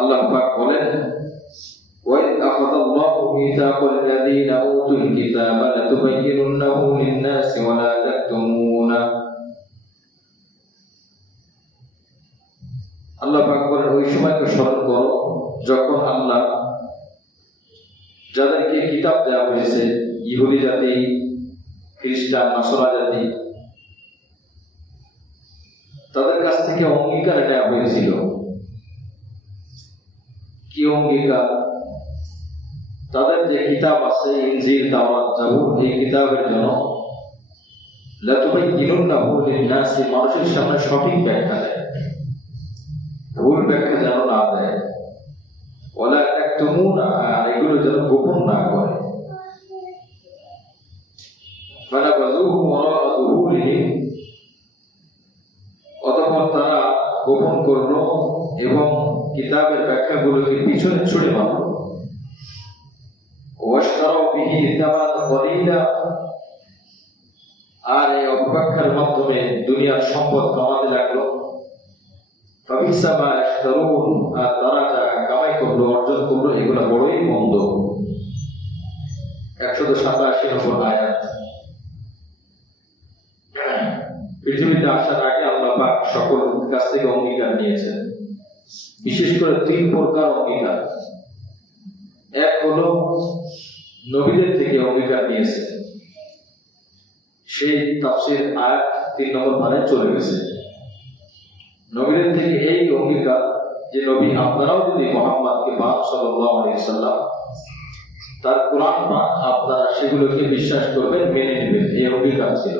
আল্লাহ পাক বলেন, وَإِذْ أَخَذَ اللَّهُ مِيثَاقَ الَّذِينَ أُوتُوا الْكِتَابَ لَتُبَيِّنُنَّهُ لِلنَّاسِ وَلَا تَكْتُمُونَهُ। আল্লাহ পাক বলেন, ওই সময়কে স্মরণ করো যখন আল্লাহ যাদেরকে কিতাব দেওয়া হয়েছে, ইহুদি জাতি, খ্রিস্টান, নাসরা জাতি, তাদের কাছ থেকে অঙ্গীকার নেওয়া হয়েছিল। কি অঙ্গীকার? তাদের যে কিতাব আছে, ইনজিল, তাওরাত, জাবুর, এই কিতাবের জন্য লাতুবাইয়িনুন্নাহু লিন-নাসি, মানুষের সামনে সঠিক ব্যাখ্যা দেয়, ভুল ব্যাখ্যা যেন না দেয়। ওয়ালা তাকতুমুনা, এগুলো যেন গোপন না করে। ফানাবাযুহু ওয়ারা'a যুহুরিহিম, অতঃপর তারা গোপন করল এবং কিতাবের ব্যাখ্যাগুলোকে পিছনে ছুড়ে মারল। ওয়াশতারাউ বিহি সামানান কলিলা, আর এই অপব্যাখ্যার মাধ্যমে দুনিয়ার সম্পদ কামাতে লাগলো। ফাবিসা মা ইয়াশতারুন, আর তারা যা কামাই করলো, অর্জন করলো, এগুলো বড়ই মন্দ। 187 নম্বর আয়াত। পৃথিবীতে আসার আগে আল্লাহ পাক সকল কাছ থেকে অঙ্গীকার নিয়েছেন, বিশেষ করে 3 প্রকার অঙ্গীকার। এক হলো নবীদের থেকে অঙ্গীকার নিয়েছে, সেই তাফসীর আয়াত 3 নম্বর পারায় চলে গেছে। নবীদের থেকে এই অঙ্গীকার যে নবী আপনারাও যদি মুহাম্মদকে পাক সাল্লাল্লাহু আলাইহি ওয়াসাল্লাম তার কোরআন পাক আপনারা সেগুলোকে বিশ্বাস করবেন, মেনে নেবেন, এই অঙ্গীকার ছিল।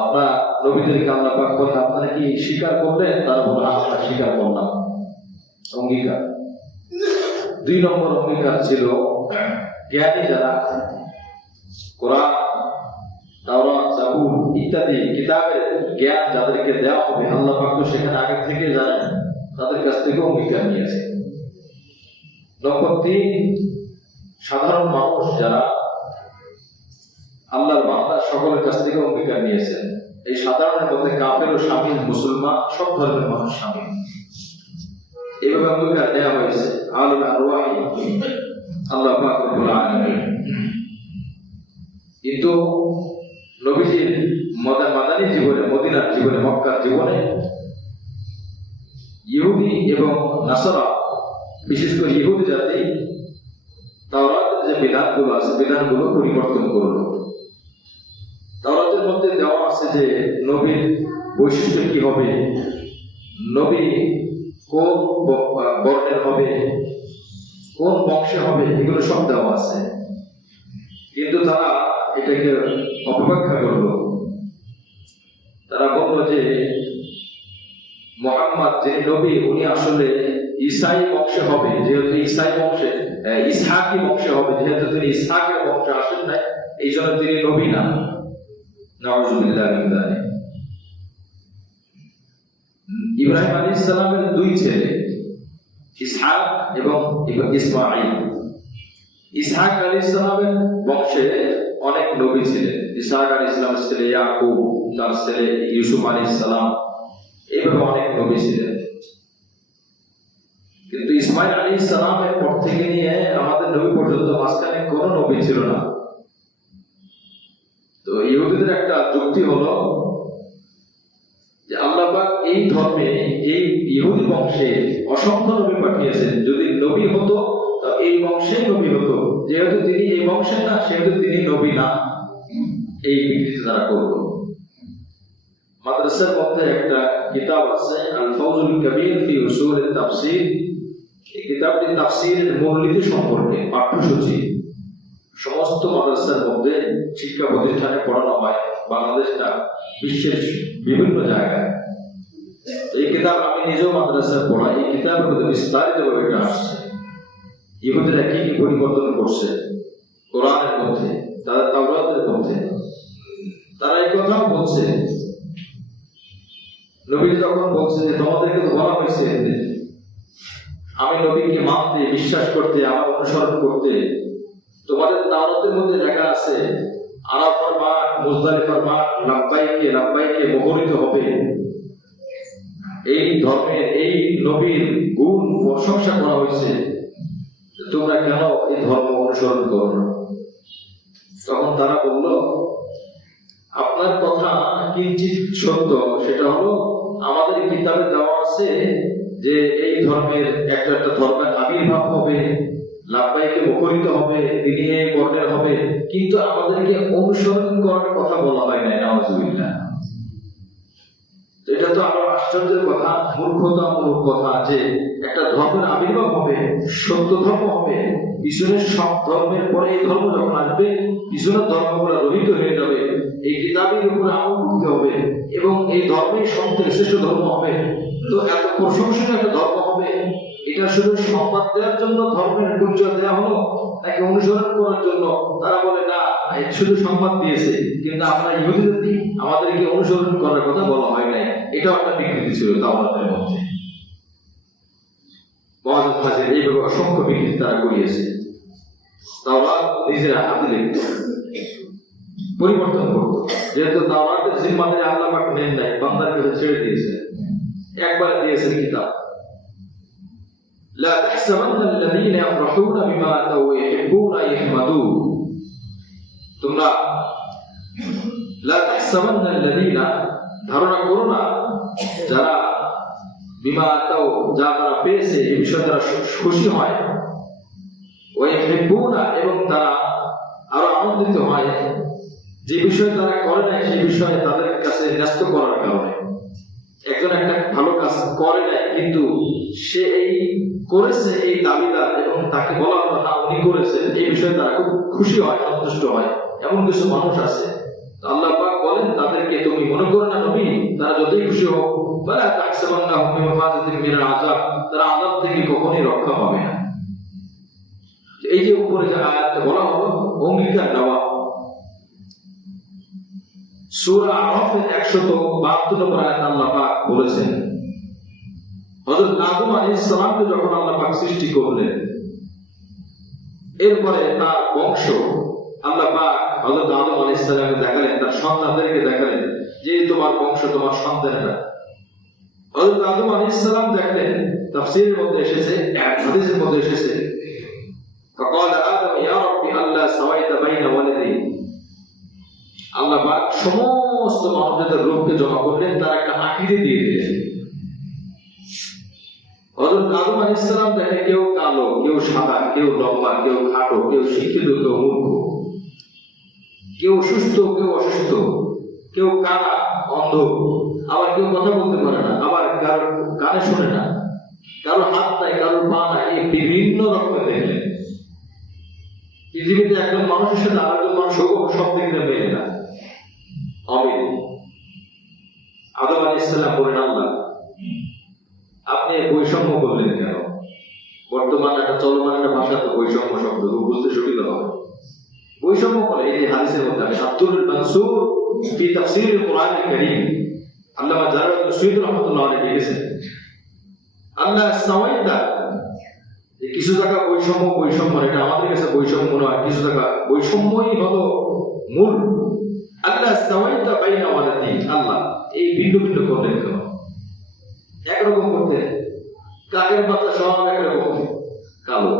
আপনার নবীদেরকে আল্লাহ পাক বলেন, আপনারা কি স্বীকার করলেন? তারা বলে, আমরা স্বীকার করলাম। অঙ্গীকার। 2 নম্বর অঙ্গীকার ছিল জ্ঞানী যারা, কোরআন, তাওরাত, জাবুর ইত্যাদি কিতাবের জ্ঞান যাদেরকে দেওয়া হবে, আল্লাহ পাক তো সেখানে আগে থেকে জানেন, তাদের কাছ থেকে অঙ্গীকার নিয়েছে। নম্বর 3, সাধারণ মানুষ যারা আল্লাহর বান্দা, সকলের কাছ থেকে অঙ্গীকার নিয়েছেন। এই সাধারণের মধ্যে কাফের ও শামিল, মুসলমান, সব ধর্মের মানুষ শামিল। এইভাবে অঙ্গীকার দেওয়া হয়েছে আলমে আরওয়াহি আল্লাহ পাক রব্বুল আলামিন। কিন্তু নবীজির মাদানী জীবনে, মদিনার জীবনে, মক্কার জীবনে ইহুদি এবং নাসারা, বিশেষ করে ইহুদি জাতি তাওরাতের যে বিধানগুলো আছে, বিধানগুলো পরিবর্তন করলো। তাওরাতের মধ্যে দেওয়া আছে যে নবীর বৈশিষ্ট্য কি হবে, নবী কোন বর্ণের হবে, কোন বংশে হবে, এগুলো সব দেওয়া আছে। কিন্তু তারা এটাকে অপব্যাখ্যা করলো। তারা বলল যে মুহাম্মদ যে নবী, উনি আসলে ঈসাই বংশে হবে, যেহেতু ঈসাই বংশে, ইসহাকি বংশে হবে, যেহেতু তিনি ইসহাকের বংশে আসেন নাই, এই জন্য তিনি নবী না। নাউযুবিল্লাহি মিন যালিক। ইব্রাহিম আলাইহিস সালামের 2 ছেলে, ইসহাক এবং ইসমাঈল। ইসহাক আলাইহিস সালামের বংশে অনেক নবী ছিলেন। ইসহাক আলাইহিস সালামের ছেলে ইয়াকুব, তার ছেলে ইউসুফ আলাইহিস সালাম, এইভাবে অনেক নবী ছিলেন। কিন্তু ইসমাঈল আলাইহিস সালামের পর থেকে নিয়ে আমাদের নবী পর্যন্ত মাঝখানে কোনো নবী ছিল না। তো ইহুদিদের একটা যুক্তি হলো যে আল্লাহ পাক এই ধর্মে, এই ইহুদি বংশে অসংখ্য নবী পাঠিয়েছেন। যদি নবী হতো তো এই বংশে নবী হতো, যেহেতু তিনি এই বংশে না, সেহেতু তিনি নবী না। এই বিকৃতি তারা করলো। মাদ্রাসার মধ্যে একটা কিতাব আছে, আল ফাউজুল কবির ফি উসুল তাফসীর। এই কিতাবটি তাফসীরের মূলনীতি সম্পর্কে পাঠ্যসূচি সমস্ত মাদ্রাসার মধ্যে শিক্ষা প্রতিষ্ঠানে পড়ানো হয়, বাংলাদেশটা বিশ্বের বিভিন্ন জায়গায়। এই কিতাব আমি নিজেও মাদ্রাসায় পড়াই। এই কিতাবের মধ্যে বিস্তারিতভাবে এটা আসছে, ইহুদিরা কি কি পরিবর্তন করছে কোরআনের মধ্যে, তারা তাওরাতের মধ্যে। তারা এই কথাও বলছে, নবী যখন বলছে যে তোমাদেরকে তো বলা হয়েছে আমি নবীকে মানতে, বিশ্বাস করতে, আমার অনুসরণ করতে, তোমাদের তাওরাতের মধ্যে লেখা আছে আরাফার মাঠ, মুজদালিফার মাঠ লাব্বাইকে লাব্বাইকে মুখরিত হবে। এই ধর্মের এই নবীর গুণ প্রশংসা করা হয়েছে, তোমরা কেন এই ধর্ম অনুসরণ করো না? তখন তারা বলল, আপনার কথা কিঞ্চিত সত্য, সেটা হলো আমাদের কিতাবে দেওয়া আছে যে এই ধর্মের একটা ধর্মের আবির্ভাব হবে, লাব্বাইকে মুখরিত হবে, তিনি এই বর্ণের হবে, কিন্তু আমাদেরকে অনুসরণ করার কথা বলা হয় নাই। নাউযুবিল্লাহ। এটা তো আরো আশ্চর্যের কথা, মূর্খতামূলক কথা যে একটা ধর্মের আবির্ভাব হবে, সত্য ধর্ম হবে, পিছনের সব ধর্মের পরে এই ধর্ম যখন আসবে, পিছনের ধর্মগুলো রহিত হয়ে যাবে, এই কিতাবের উপরে আমল করতে হবে এবং এই ধর্মেই সবথেকে শ্রেষ্ঠ ধর্ম হবে। তো এত প্রশংসনীয় একটা ধর্ম হবে, এটা শুধু সংবাদ দেওয়ার জন্য ধর্মের পরিচয় দেওয়া হলো নাকি অনুসরণ করার জন্য? তারা বলে না, শুধু সংবাদ দিয়েছে, কিন্তু আমরা ইহুদি জাতি, আমাদেরকে অনুসরণ করার কথা বলা হয় নাই। এটাও একটা বিকৃতি ছিল তাওরাতের মধ্যে। মুহাম্মদ হাজির এইভাবে অসংখ্য বিকৃতি তারা করিয়েছে। তাওরাত নিজেরা হাতে লিখত, পরিবর্তন করত, যেহেতু তাওরাতের জিম্মাদারি আল্লাহ পাক নেন নাই, বান্দার কাছে ছেড়ে দিয়েছে, একবার দিয়েছেন কিতাব। لا تحسبن الذين يفرحون بما أتوا ويحبون أن يحمدوه তোমরা لا تحسبن الذين ধারণা করো না যারা বিমা আতাও যা তারা পেয়েছে এই বিষয়ে তারা খুশি হয়, ওয়াইহিব্বুনা এবং তারা আরো আনন্দিত হয় যে বিষয়ে তারা করে নাই সেই বিষয়ে তাদের কাছে ন্যস্ত করার কারণে। একজন একটা ভালো কাজ করে নাই কিন্তু সে এই করেছে এই দাবিদার এবং তাকে বলা হলো না উনি করেছেন, এই বিষয়ে তারা খুব খুশি হয়, সন্তুষ্ট হয়। এমন কিছু মানুষ আছে, আল্লাহ পাক বলেন তাদেরকে তুমি মনে করো না নবী তারা যতই খুশি হোক, ফালা তাহসাবান্নাহুম বিমাফাযাতিন মিনাল আযাব, তারা আযাব থেকে কখনোই রক্ষা পাবে না। এই যে উপরে যে আয়াতটা বলা হলো অঙ্গীকার নেওয়া, সূরা আরাফের 172 নম্বর আয়াতে আল্লাহ পাক বলেছেন, হযরত আদম আলাইহিস সালামকে যখন আল্লাহ পাক সৃষ্টি করলেন, এরপরে তার বংশ আল্লাহ পাক হযরত আদম আলাইহিস সালামকে দেখালেন, তার সন্তানদেরকে দেখালেন যে তোমার বংশ, তোমার সন্তানেরা। হযরত আদম আলাইহিস সালাম দেখলেন, তাফসীরের মধ্যে এসেছে, হাদিসের মধ্যে এসেছে, فقال آدم يا رب ألا سويت بين ولدي, আল্লাহ পাক সমস্ত মানবজাতির রূপকে জমা করলেন, তার একটা আকৃতি দিয়ে দিলেন। হযরত আদম আলাইহিস সালাম দেখে কেউ কালো, কেউ সাদা, কেউ লম্বা, কেউ খাটো, কেউ শিক্ষিত, কেউ মূর্খ, কেউ সুস্থ, কেউ অসুস্থ, কেউ কানা অন্ধ, আবার কেউ কথা বলতে পারে না, আবার কারো কানে শোনে না, কারো হাত নাই, কারো পা নাই, এই বিভিন্ন রকমের দেখলেন। পৃথিবীতে একজন মানুষের সাথে আরেকজন মানুষ সব দিকে মেলে না, অমিল। আদম আলাইহিস সালাম বলেন, আল্লাহ আপনি বৈষম্য করলেন কেন? বর্তমানে একটা চলমান একটা ভাষা তো বৈষম্য শব্দ, বুঝতে সুবিধা হবে। বৈষম্য করে এই যে হাদিসের মধ্যে আছে, আব্দুল মানসুর ফি তাফসীর কোরআন কারীম, আল্লামা জালালউদ্দিন সুয়ুতী রাহমাতুল্লাহ আলাইহি লিখেছেন, আল্লাহ সাওয়াইতা, কিছু জায়গা বৈষম্য, এটা আমাদের কাছে বৈষম্য নয়, কিছু জায়গা বৈষম্যই হলো মূল। আল্লাহ সাওয়াইতা বাইনা ওয়ালাদি, আল্লাহ এই ভিন্ন ভিন্ন করলেন কেন? একরকম করতে, কাকের বাচ্চা সব একরকম কালো,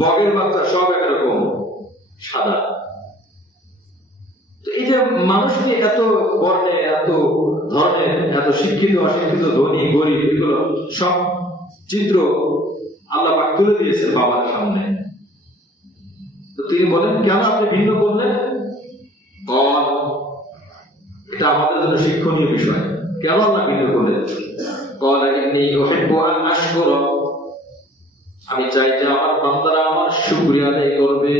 বগের বাচ্চা সব একরকম সাদা। এই যে মানুষকে এত বর্ণে, এত ধরনের, এত শিক্ষিত অশিক্ষিত, ধনী গরিব, এগুলো সব চিত্র আল্লাহ পাক তুলে দিয়েছে বাবার সামনে। তো তিনি বলেন কেন আপনি ভিন্ন করলেন? এটা আমাদের জন্য শিক্ষণীয় বিষয়। কেন আল্লাহ ভিন্ন করলেন? আমি চাই যে আমার বান্দারা আমার শুকরিয়া আদায় করবে।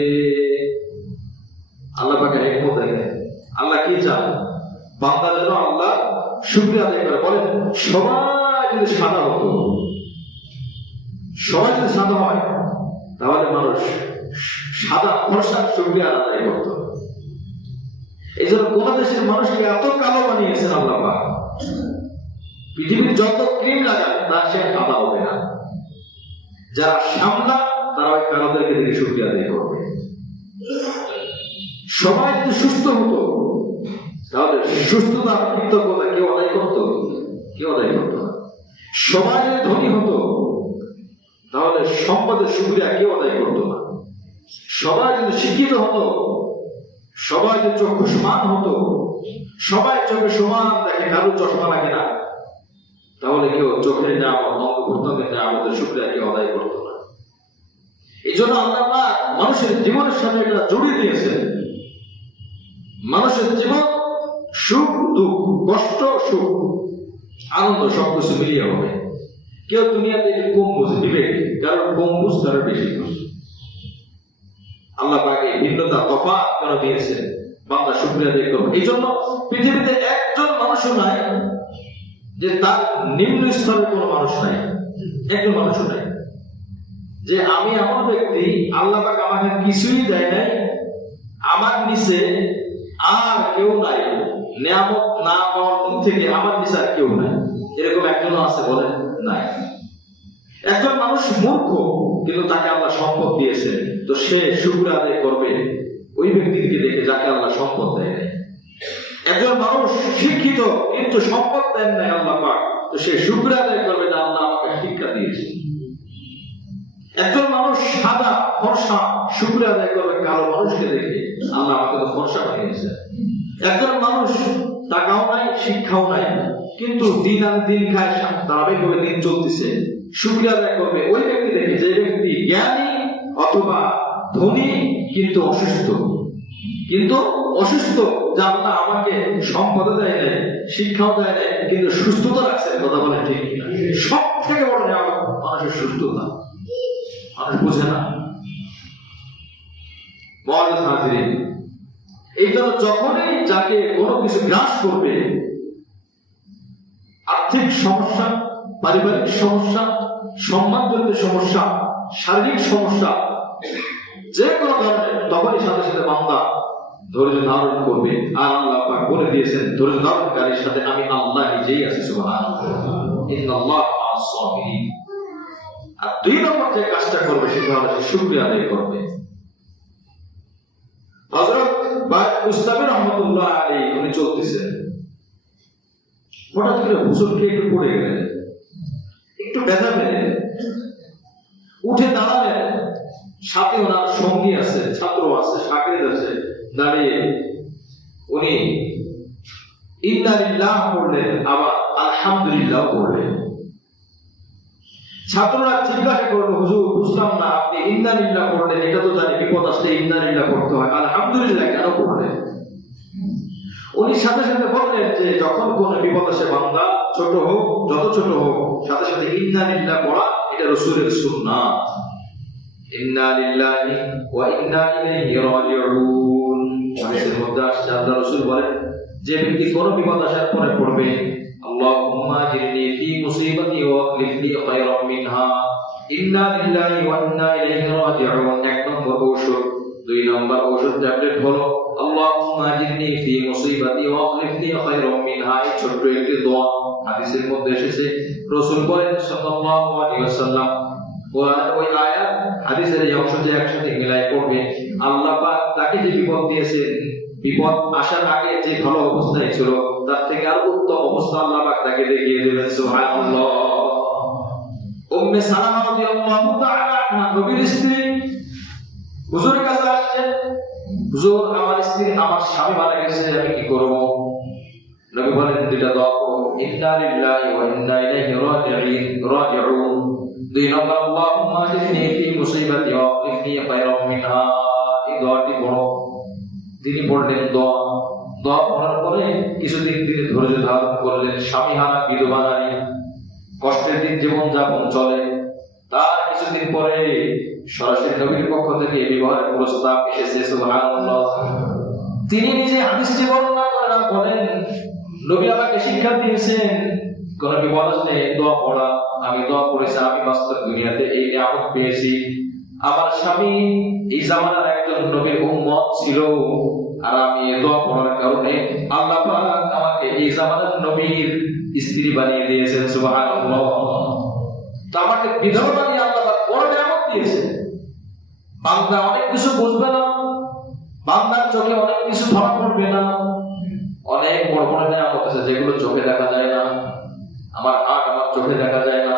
আল্লাহ পাকের হিকমত দেখেন, আল্লাহ কি চান? বান্দা যেন আল্লাহ শুকরিয়া আদায় করে। বলেন সবাই যদি সাদা হতো, সবাই যদি সাদা হয়, তাহলে মানুষ সাদা ফর্সার শুকরিয়া আদায় করত। এই জন্য কোন দেশের মানুষকে এত কালো বানিয়েছেন আল্লাহ পাক, পৃথিবীর যত ক্রিম লাগান তার সে সাদা হবে না। যারা সামলা তারা ওই কালোদেরকে দেখে শুকরিয়া আদায় করবে। সবাই যদি সুস্থ হতো তাহলে সুস্থতার কৃতজ্ঞতা কেউ আদায় করতো? কেউ আদায় করতো না। সবাই যদি ধনী হতো তাহলে সম্পদের শুকরিয়া কেউ আদায় করতো না। সবাই যদি শিক্ষিত হতো, সবাই যদি চক্ষু সমান হতো, সবাই চোখে সমান দেখে, কারো চশমা লাগে না, তাহলে কেউ চোখের নিয়ামত, অঙ্গ প্রত্যঙ্গের নিয়ামতের শুকরিয়া কেউ আদায় করতো না। এই জন্য আল্লাহ পাক মানুষের জীবনের সাথে এটা জড়িয়ে দিয়েছেন। মানুষের জীবন সুখ দুঃখ, কষ্ট সুখ, আনন্দ সবকিছু মিলিয়ে হবে। কেউ দুনিয়াতে একটু কম বুঝে বিবেক, কারণ কম বুঝ, কারণ বেশি বুঝ। আল্লাহ পাক এই ভিন্নতা তফাৎ কেন দিয়েছেন? বান্দা শুকরিয়া আদায় করবে। এই জন্য পৃথিবীতে একজন মানুষও নাই যে তার নিম্ন স্তরের কোনো মানুষ নাই। একজন মানুষও নাই যে আমি এমন ব্যক্তি, আল্লাহ পাক আমাকে কিছুই দেয় নাই, আমার নিচে আর কেউ নাই, নিয়ামত না পাওয়ার দিক থেকে আমার নিচে আর কেউ নাই, এরকম একজন আছে বলেন? নাই। একজন মানুষ মূর্খ, কিন্তু তাকে আল্লাহ সম্পদ দিয়েছে, তো সে শুকরিয়া আদায় করবে ওই ব্যক্তিকে দেখে যাকে আল্লাহ সম্পদ দেয় নাই। একজন মানুষ শিক্ষিত কিন্তু সম্পদ দেন নাই আল্লাহ পাক, তো সে শুকরিয়া আদায় করবে যে আল্লাহ আমাকে শিক্ষা দিয়েছে। একজন মানুষ সাদা ফর্সা, শুকরিয়া আদায় করবে কালো মানুষকে দেখে, আল্লাহ আমাকে তো ফর্সা বানিয়েছে। একজন মানুষ টাকাও নাই, শিক্ষাও নাই, কিন্তু দিন আনে দিন খায়, ধারাবাহিকভাবে দিন চলতেছে, শুকরিয়া আদায় করবে ওই ব্যক্তি দেখে যে ব্যক্তি জ্ঞানী অথবা ধনী কিন্তু অসুস্থ, যে আল্লাহ আমাকে সম্পদ দেয় নাই, শিক্ষাও দেয় নাই, কিন্তু সুস্থতা রাখছে। কথা বলে ঠিক কিনা? সব থেকে বড় নিয়ামত মানুষের সুস্থতা, মানুষ বুঝে না। এই জন্য যখনই যাকে কোনো কিছু গ্রাস করবে, আর্থিক সমস্যা, পারিবারিক সমস্যা, সম্মানজনিত সমস্যা, শারীরিক সমস্যা, যে কোনো ধরনের, তখনই সাথে সাথে বান্দা ধৈর্য ধারণ করবে। আর আল্লাহ পাক বলে দিয়েছেন, ধৈর্য ধারণকারীর সাথে আমি আল্লাহ নিজেই আছি। সুবহানাল্লাহ, ইন্নাল্লাহ মা'আস সাবিরিন। আর দুই নম্বর যে কাজটা করবে সেটা হলো সে শুকরিয়া আদায় করবে। হযরত মুস্তাফি রহমাতুল্লাহ আলাইহি উনি চলতেছেন, হঠাৎ করে হুজুর খেয়ে একটু পড়ে গেলেন, একটু ব্যথা পেলেন, উঠে দাঁড়ালেন। সাথে ওনার সঙ্গী আছে, ছাত্র আছে, শাগির্দ আছে, দাঁড়িয়ে উনি ইন্না লিল্লাহ পড়লেন, আবার আলহামদুলিল্লাহ পড়লেন। ছাত্ররা জিজ্ঞাসা করলো, হুজুর বুঝলাম না, আপনি ইন্না লিল্লাহ পড়লেন, এটা তো জানি বিপদ আসলে ইন্না লিল্লাহ পড়তে হয়, আলহামদুলিল্লাহ কেন পড়লেন? উনি সাথে সাথে বললেন যে যখন কোন বিপদ আসে বান্দা, ছোট হোক যত ছোট হোক, সাথে সাথে ইন্না লিল্লাহ পড়া এটা রাসূলের সুন্নাত। ইন্না লিল্লাহি ওয়া ইন্না ইলাইহি রাজিউন। হাদিসের মধ্যে আসছে, আল্লাহ রাসূল বলেন যে ব্যক্তি কোন বিপদ আসার পরে পড়বে আল্লাহুম্মা জিরনি ফি মুসিবাতি ওয়া আখলিফনি খায়রাম মিনহা, ইন্না লিল্লাহি ওয়া ইন্না ইলাইহি রাজিউন, এক নম্বর ঔষধ। দুই নম্বর ঔষধ ট্যাবলেট হলো আল্লাহুম্মা জিরনি ফি মুসিবাতি ওয়া আখলিফনি খায়রাম মিনহা। এই ছোট্ট একটি দোয়া হাদিসের মধ্যে এসেছে। রাসূল বলেন সাল্লাল্লাহু আলাইহি ওয়াসাল্লাম, ওই আয়াত হাদিসের এই অংশ যে একসাথে মিলাই পড়বে, আল্লাহ পাক তাকে যে বিপদ দিয়েছেন, বিপদ আসার আগে যে ভালো অবস্থায় ছিল তার থেকে আর উত্তম অবস্থা আল্লাহ পাক তাকে দেখিয়ে দেবেন। সুবহানাল্লাহ। উম্মে সালামা রাদিয়াল্লাহু তাআলা আনহা, নবীর স্ত্রী, হুজুরের কাছে আসছেন, হুজুর আমার স্ত্রী, আমার স্বামী মারা গেছে, আমি কি করব? নবী বলেন দুইটা দোয়া করো, ইন্না লিল্লাহি ওয়া ইন্না ইলাইহি রাজিউন। দুই নম্বর আল্লাহুম্মা জিরনি ফি মুসিবাতি ওয়া আখলিফনি খায়রাম মিনহা। এই দোয়াটি পড়ো। তিনি পড়লেন দোয়া পড়ার পরে কিছুদিন তিনি ধৈর্য ধারণ করলেন। স্বামীহারা বিধবা নারী, কষ্টের দিন জীবন যাপন চলে। তার কিছুদিন পরে সরাসরি নবীর পক্ষ থেকে বিবাহের প্রস্তাব এসেছে। সুবহানাল্লাহ। তিনি নিজে হাদিসটি বর্ণনা করেন আর বলেন, নবী আমাকে শিক্ষা দিয়েছেন কোন বিপদ আসলে দোয়া পড়া। আমি দোয়া করেছি, আমি বাস্তব দুনিয়াতে এই নিয়ামত পেয়েছি। আমার স্বামী এই জামানার একজন নবীর উম্মত ছিল, আর আমি দোয়া পড়ার কারণে আল্লাহ পাক আমাকে এই জামানার নবীর স্ত্রী বানিয়ে দিয়েছেন। সুবহানাল্লাহ। তো আমাকে বিধবা বানিয়ে আল্লাহ পাক বড় নিয়ামত দিয়েছেন। বান্দা অনেক কিছু বুঝবে না, বান্দার চোখে অনেক কিছু ধরা পড়বে না, অনেক বড় বড় নিয়ামত আছে যেগুলো চোখে দেখা যায় না। আমার হাত আমার চোখে দেখা যায় না,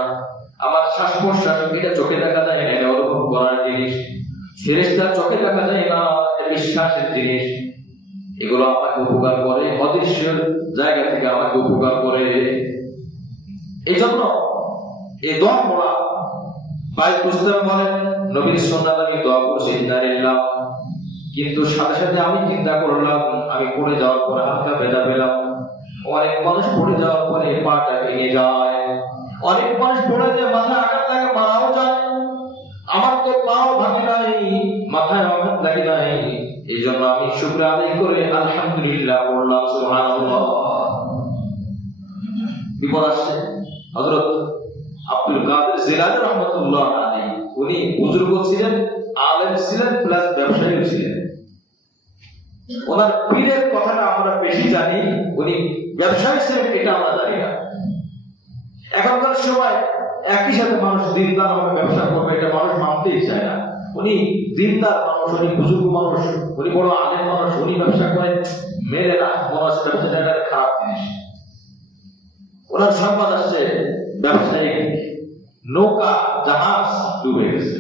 আমার শ্বাস প্রশ্বাস এটা চোখে দেখা যায় না, এটা অনুভব করার জিনিস। ফেরেশতার চোখে দেখা যায় না, এটা বিশ্বাসের জিনিস। এগুলো আমাকে উপকার করে, অদৃশ্য জায়গা থেকে আমাকে উপকার করে। এই জন্য এই দোয়া পড়া ভাই বুঝতে বলেন নবীর সুন্নাত আমি দোয়া করছি ইন্নালিল্লাহ, কিন্তু সাথে সাথে আমি চিন্তা করলাম আমি পড়ে যাওয়ার পরে হালকা ব্যথা পেলাম। অনেক মানুষ পড়ে যাওয়ার পরে পাটা ভেঙে যায়, অনেক মানুষ পড়ে যায় মাথা আঘাত লাগে, মারাও যায়। আমার তো পাও ভাঙে নাই, মাথায় আঘাত লাগে নাই। এই জন্য আমি শুকর আদায় করে আলহামদুলিল্লাহ বললাম, সুবহানাল্লাহ। বিপদ আসছে। হযরত আব্দুল কাদের জিলানী রাহমাতুল্লাহ আলাইহি, উনি বুজুর্গ ছিলেন, আলেম ছিলেন, প্লাস ব্যবসায়ী ছিলেন। ওনার পীরের কথাটা আমরা বেশি জানি, উনি ব্যবসায়ী ছিলেন এটা আমরা জানি না। এখনকার সময় একই সাথে মানুষ দিনদার হবে, ব্যবসা করবে, এটা মানুষ মানতেই চায় না। উনি দিনদার মানুষ, উনি বুজুর্গ মানুষ, উনি বড় আলেম মানুষ, উনি ব্যবসা করে মেরে না, মনে হচ্ছে ব্যবসাটা একটা খারাপ জিনিস। ওনার সংবাদ আসছে ব্যবসায়িক নৌকা জাহাজ ডুবে গেছে,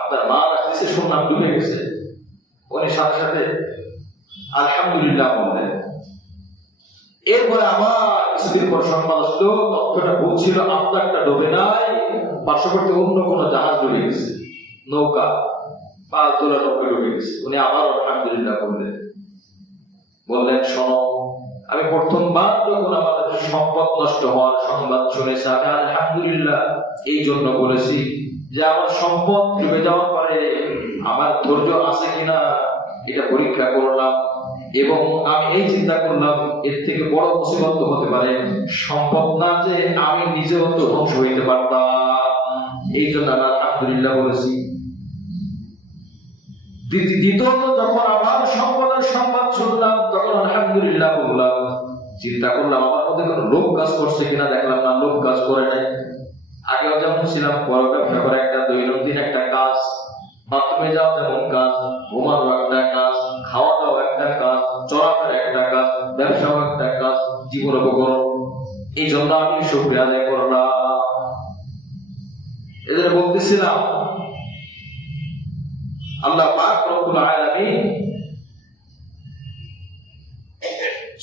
আপনার মাল আসতেছে শুনলাম ডুবে গেছে। উনি সাথে সাথে আলহামদুলিল্লাহ বললেন। এরপরে আবার কিছুদিন পর সংবাদ আসলো, তথ্যটা বলছিল আপনারটা ডুবে নাই, পার্শ্ববর্তী অন্য কোন জাহাজ ডুবে গেছে, নৌকা পাল তোলা নৌকা ডুবে গেছে। উনি আবার আলহামদুলিল্লাহ বললেন শোনো, আমি প্রথমবার যখন আমাদের সম্পদ নষ্ট হওয়ার সংবাদ শুনেছি আমি আলহামদুলিল্লাহ এই জন্য বলেছি যে আমার সম্পদ ডুবে যাওয়ার পরে আমার ধৈর্য আছে কিনা এটা পরীক্ষা করলাম, এবং আমি এই চিন্তা করলাম এর থেকে বড় মুসিবত হতে পারে সম্পদ না যে আমি নিজেও তো ধ্বংস হইতে পারতাম। এই জন্য আমি আলহামদুলিল্লাহ বলেছি। দ্বিতীয়ত যখন আবার সম্পদের সংবাদ শুনলাম তখন আলহামদুলিল্লাহ বললাম। চিন্তা করলাম আমার মধ্যে কোনো লোভ কাজ করছে কিনা, দেখলাম না, লোভ কাজ করে নাই। আগেও যেমন ছিলাম, বড় ব্যবসা করে একটা দৈনন্দিন একটা কাজ, বাথরুমে যাওয়া যেমন কাজ, ঘুমানো একটা কাজ, খাওয়া দাওয়া একটা কাজ, চলাফেরা একটা কাজ, ব্যবসাও একটা কাজ, জীবন উপকরণ। এই জন্য আমি শুকরিয়া আদায় করলাম। এদের বলতেছিলাম আল্লাহ পাক রব্বুল আলামিন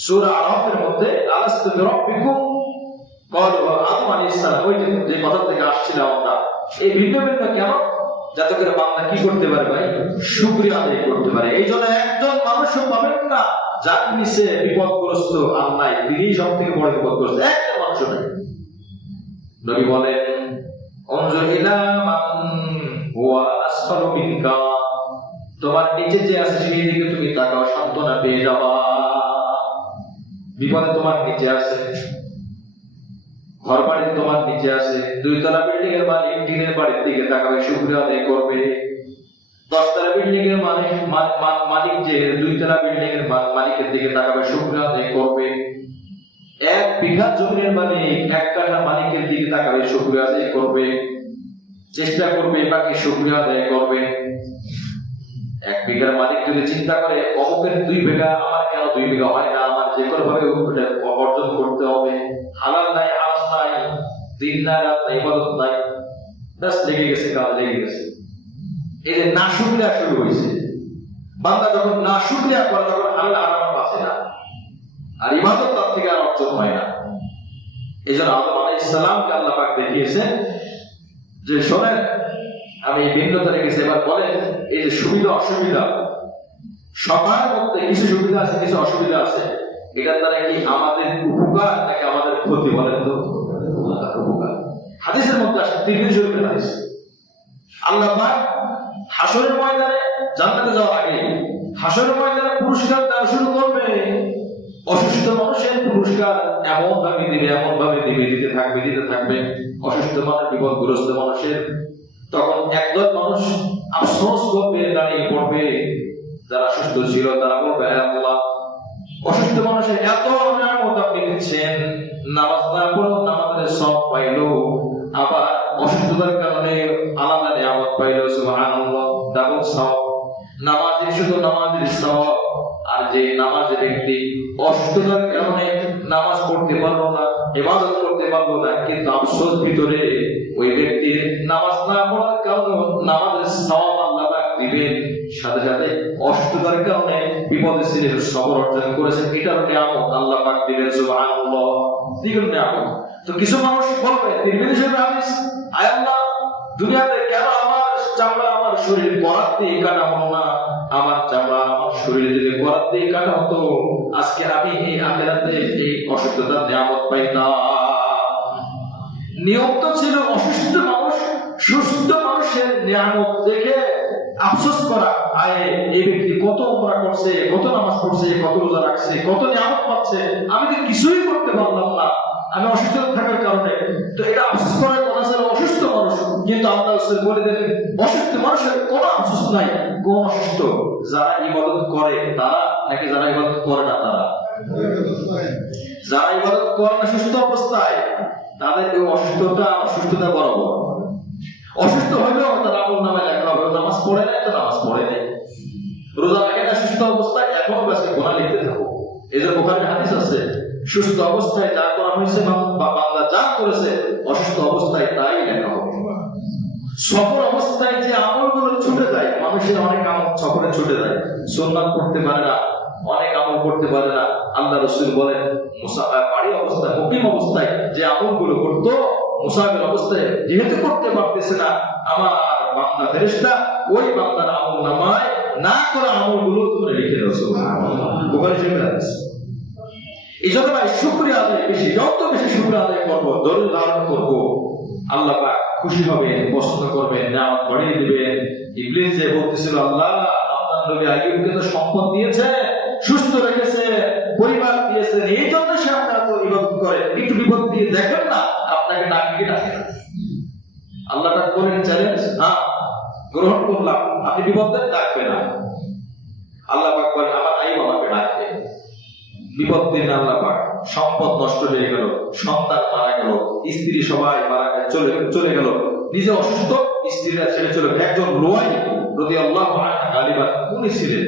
সূরা আরাফের মধ্যে আলাস্তু বিরাব্বিকুম ক্বালু আদম আলাইহিস সালাম, ওই যে কথা থেকে আসছিলাম আমরা, এই ভিন্ন ভিন্ন কেন, যাতে করে বান্দা কি করতে পারে ভাই, শুকরিয়া আদায় করতে পারে। এই জন্য একজন মানুষও পাবেন না যার নিচে বিপদগ্রস্ত আর নাই, তিনি সব থেকে বড় বিপদগ্রস্ত, একটা মানুষ নাই। নবী বলেন অনজুর ইলা মান হুয়া আসফালু মিনকা, তোমার নিচে যে আছে সেই দিকে তুমি তাকাও, সান্ত্বনা পেয়ে যাবা। বিপদে তোমার নিচে আছে, ঘর বাড়ি তোমার নিচে আছে, 2 তলা বিল্ডিং এর মালিক টিনের বাড়ির দিকে তাকাবে, শুকরিয়া আদায় করবে। 10 তলা বিল্ডিং এর মালিক যে 2 তলা বিল্ডিং এর মালিকের দিকে তাকাবে, শুকরিয়া আদায় করবে। 1 বিঘা জমির মালিক 1 কাঠা মালিকের দিকে তাকাবে, শুকরিয়া আদায় করবে, চেষ্টা করবে বাকি শুকরিয়া আদায় করবে। 1 বিঘার মালিক যদি চিন্তা করে অমুকের 2 বিঘা, আমার কেন 2 বিঘা হয় না, আমার যে কোনো ভাবে অর্জন করতে হবে, হালাল নাই, হারাম নাই, দিন নাই, রাত নাই, ইবাদত নাই, বাস লেগে গেছে, কাজ লেগে গেছে। এই যে নাশুকরিয়া শুরু হয়েছে। বান্দা যখন নাশুকরিয়া করে তখন আল্লাহ হারাম পাচ্ছে না, আর ইবাদত তার থেকে আর অর্জন হয় না। এই জন্য আদম আলাইহিস সালামকে আল্লাহ পাক দেখিয়েছেন যে শোনেন আমি ভিন্নতা রেখেছি, এবার বলেন এই যে সুবিধা অসুবিধা, সবার মধ্যে কিছু সুবিধা আছে কিছু অসুবিধা আছে, এটার দ্বারা কি আমাদের উপকার নাকি আমাদের ক্ষতি, বলেন তো? উপকার। হাদিসের মধ্যে আসে, তিরমিজি শরীফের হাদিস, আল্লাহ পাক হাসরের ময়দানে, জান্নাতে যাওয়ার আগে হাসরের ময়দানে পুরস্কার দেওয়া শুরু করবে। অসুস্থ মানুষের পুরস্কার এমন ভাবে দিবে, দিতে থাকবে। অসুস্থ মানুষ, বিপদগ্রস্ত মানুষের, তখন একদল মানুষ আফসোস করবে, দাঁড়িয়ে পড়বে, যারা সুস্থ ছিল তারা বলবে আল্লাহ অসুস্থ মানুষের এত নিয়ামত আপনি দিচ্ছেন, নামাজ না পড়েও নামাজের সব পাইলো, আবার অসুস্থতার কারণে আলাদা নিয়ামত পাইলো, সুবহানাল্লাহ, ডাবল সওয়াব। নামাজের শুধু নামাজের সওয়াব, আর যে নামাজের ব্যক্তি অসুস্থতার কারণে নামাজ পড়তে পারলো না, ইবাদত করতে পারলো না, কিন্তু আফসোস ভিতরে ওই ব্যক্তির নামাজ না পড়ার কারণে নামাজের সওয়াব আল্লাহ পাক দিবেন, সাথে সাথে অসুস্থতার কারণে বিপদে ছিলেন, সবর অর্জন করেছেন, এটার নিয়ামত আল্লাহ পাক দিবেন। সুবহানাল্লাহ, দ্বিগুণ নিয়ামত। তো কিছু মানুষ বলবে তিরমিজি শরীফের হাদিস, আয় আল্লাহ, দুনিয়াতে কেন আমার চামড়া আমার শরীর করাত দিয়ে কাটা হলো না, আমার চামড়া আমার শরীর থেকে করাত দিয়ে কাটা হতো, আজকে আমি এই আখিরাতে এই অসুস্থতার নিয়ামত পাইতাম। নিয়ম তো ছিল অসুস্থ মানুষ সুস্থ মানুষের নিয়ামত দেখে আফসোস করা, আয় এই ব্যক্তি কত উমরা করছে, কত নামাজ পড়ছে, কত রোজা রাখছে, কত নিয়ামত পাচ্ছে, আমি তো কিছুই করতে পারলাম না আমি অসুস্থ থাকার কারণে। তো এটা আফসোস করার কথা ছিল অসুস্থ মানুষ, কিন্তু আল্লাহ রাসূল বলে দিলেন অসুস্থ মানুষের কোনো আফসোস নাই। কোন অসুস্থ? যারা ইবাদত করে তারা, নাকি যারা ইবাদত করে না তারা? যারা ইবাদত করে না সুস্থ অবস্থায়, তাদের এই অসুস্থতা বরাবর। অসুস্থ হইলেও তার আমলনামায় লেখা হবে নামাজ পড়ে নাই, তো নামাজ পড়ে নাই। রোজা রাখে না সুস্থ অবস্থায়, এখনো কাছে গুনাহ লিখতে থাকো। এই যে বুখারীর হাদিস আছে, সুস্থ অবস্থায় যা করা হয়েছে বা বান্দা যা করেছে অসুস্থ অবস্থায় তাই লেখা হবে। সফর অবস্থায় যে আমলগুলো ছুটে যায়, মানুষের অনেক আমল সফরে ছুটে যায়, সুন্নাত পড়তে পারে না, অনেক আমল করতে পারে না। আল্লাহ রাসূল বলেন বাড়ি অবস্থায়, মুকিম অবস্থায় যে আমলগুলো করতো, মুসাফির অবস্থায় যেহেতু করতে পারতেছে না, আমার বান্দা ফেরেশতা ওই বান্দার আমলনামায় না করা আমলগুলো তোমরা লিখে দাও। সুবহানাল্লাহ, বুখারী শরীফের হাদিস। এই জন্য ভাই শুকরিয়া আদায় বেশি, যত বেশি শুকরিয়া আদায় করবো, ধৈর্য ধারণ করবো, আল্লাহ পাক খুশি হবেন, পছন্দ করবেন, নিয়ামত বাড়িয়ে দিবেন। ইবলিস যে বলতেছিল আল্লাহ আপনার নবী আইয়ুবকে তো সম্পদ দিয়েছে, সুস্থ রেখেছে, পরিবার দিয়েছেন, এই জন্য সে আপনারা তো ইবাদত করে, একটু বিপদ দিয়ে দেখেন না আপনাকে ডাকে ডাকে। আল্লাহ পাক বলেন চ্যালেঞ্জ, হ্যাঁ গ্রহণ করলাম, আপনি বিপদ দেন ডাকবে না। আল্লাহ পাক বলেন আমার আইয়ুব আমাকে ডাকবে, বিপদ দিন আল্লাহ পাক, সম্পদ নষ্ট হয়ে গেল, সন্তান মারা গেল, স্ত্রী সবাই মারা চলে গেল, নিজে অসুস্থ, স্ত্রীরা ছেড়ে চলে গেল। একজন লোয়াই রাদিয়াল্লাহু আনহু গালিবান উনি ছিলেন,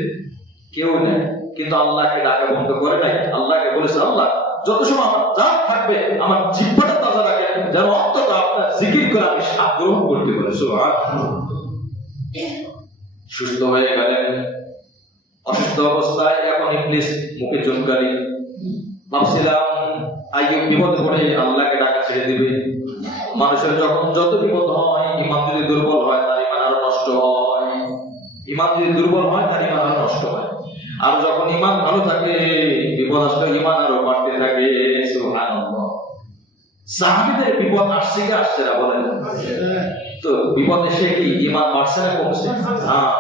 কেউ নেই, কিন্তু আল্লাহকে ডাকা বন্ধ করে নাই। আল্লাহকে বলেছে আল্লাহ যত সময় আমার জান থাকবে আমার জিহ্বাটা তাজা রাখেন, যেন অন্তত আপনার জিকির করে আমি স্বাদ গ্রহণ করতে পারি। সুবহানাল্লাহ, সুস্থ হয়ে গেলেন। অসুস্থ অবস্থায় এখন ইবলিস মুখে চুনকারি, ভাবছিলাম আইয়ুব বিপদে পড়ে আল্লাহকে ডাকা ছেড়ে দিবে। মানুষের যখন যত বিপদ হয়, ঈমান যদি দুর্বল হয় তার ঈমান আরো নষ্ট হয়, ঈমান যদি দুর্বল হয় তার ঈমান আরো নষ্ট হয়। আর যখন ঈমান ভালো থাকে, বিপদ আসলে ঈমান আরো বাড়তে থাকে। সুবহানাল্লাহ, সাহাবীদের বিপদ আসছে কি আসছে না বলেন? তো বিপদ এসে কি ঈমান বাড়ছে না কমছে? হ্যাঁ,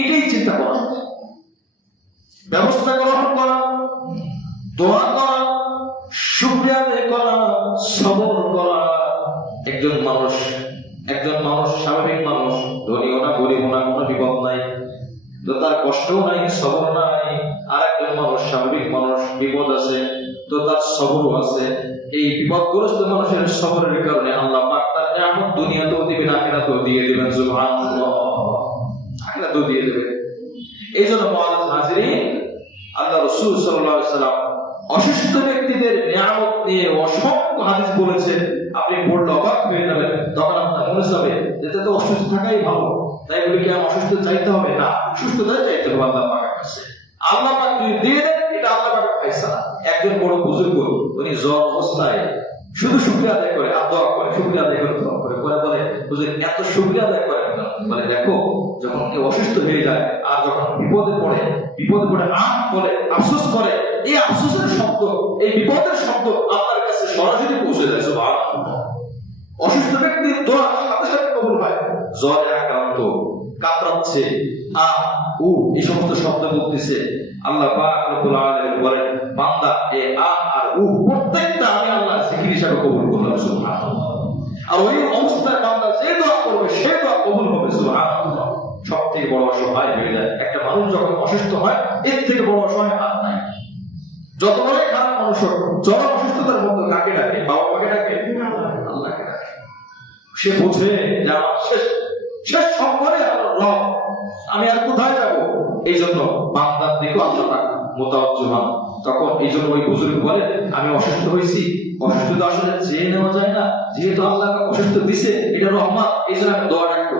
এটাই চিন্তা করা, ব্যবস্থা গ্রহণ করা, দোয়া করা, শুকরিয়া আদায় করা, সবর করা। একজন মানুষ স্বাভাবিক মানুষ, ধনীও না গরিবও না, কোনো বিপদ নাই, তো তার কষ্টও নাই, সবর নাই। আর একজন মানুষ স্বাভাবিক মানুষ, বিপদ আছে তো তার সবরও আছে। এই বিপদগ্রস্ত মানুষের সবরের কারণে আল্লাহ পাক তার নিয়ামত দুনিয়াতেও দিবেন, আখিরাতেও দিয়ে দিবেন। সুবহানাল্লাহ, আখিরাতেও দিয়ে দিবেন। এই জন্য মুআজ্জাজ হাজিরিন, আল্লাহ রাসূল সাল্লাল্লাহু আলাইহি ওয়াসাল্লাম অসুস্থ ব্যক্তিদের নিয়ামত নিয়ে অসংখ্য হাদিস বলেছেন। আপনি পড়লে অবাক হয়ে যাবেন, তখন আপনার মনে হবে যেটা তো অসুস্থ থাকাই ভালো, তাই বলে কি অসুস্থ চাইতে হবে না, সুস্থতাই চাইতে হবে আল্লাহ পাকের কাছে। আল্লাহ পাক যদি দিয়ে দেন এটা আল্লাহ পাকের ফয়সালা। একজন বড় বুজুর্গ, উনি জ্বর অবস্থায় শুধু শুকরিয়া আদায় করে আর দোয়া করে, শুকরিয়া আদায় করে দোয়া করে, বলে হুজুর এত শুকরিয়া আদায় করেন না। বলে দেখো, যখন কেউ অসুস্থ হয়ে যায় আর যখন বিপদে পড়ে বলে আফসোস করে, এই আফসোসের শব্দ, এই বিপদের শব্দ আপনার কাছে সরাসরি পৌঁছে যায়। সুবহানাল্লাহ, অসুস্থ ব্যক্তির দোয়া সাথে সাথে কবুল হয়। জ্বরে আক্রান্ত, কাতরাচ্ছে, এই সমস্ত শব্দ বলতেছে, আল্লাহ পাক রব্বুল আলামিন বলেন বান্দা এই আর প্রত্যেকটা আমি আল্লাহ জিকির হিসাবে কবুল করলাম। সুবহানাল্লাহ, আর ওই অবস্থায় বান্দা যে দোয়া করবে সে দোয়া কবুল হবে। সুবহানাল্লাহ, সবথেকে বড় অসহায় হয়ে যায় একটা মানুষ যখন অসুস্থ হয়, এর থেকে বড় অসহায় আর নাই। যত বড় খারাপ মানুষ হোক, চরম অসুস্থতার মধ্যে কাকে ডাকে? বাবা মাকে ডাকে, আল্লাহকে ডাকে। সে বোঝে যে আমার শেষ সম্বলে আমার রব, আমি আর কোথায় যাব? এই জন্য বান্দার দিকেও আল্লাহ মোতাওয়াজ্জু হন। তখন এই জন্য ওই বুজুর্গ বলে, আমি অসুস্থ হয়েছি, অসুস্থতা আসলে চেয়ে নেওয়া যায় না, যেহেতু আল্লাহ অসুস্থ দিছে এটা রহমত, এই জন্য আমি